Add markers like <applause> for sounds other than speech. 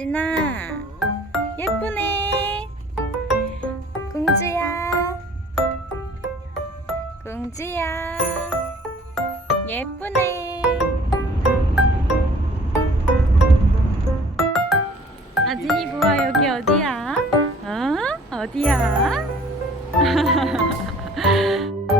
아진아 예쁘네 공주야 공주야 예쁘네 아진이 보아 여기 어디야? 어? 어디야? <laughs>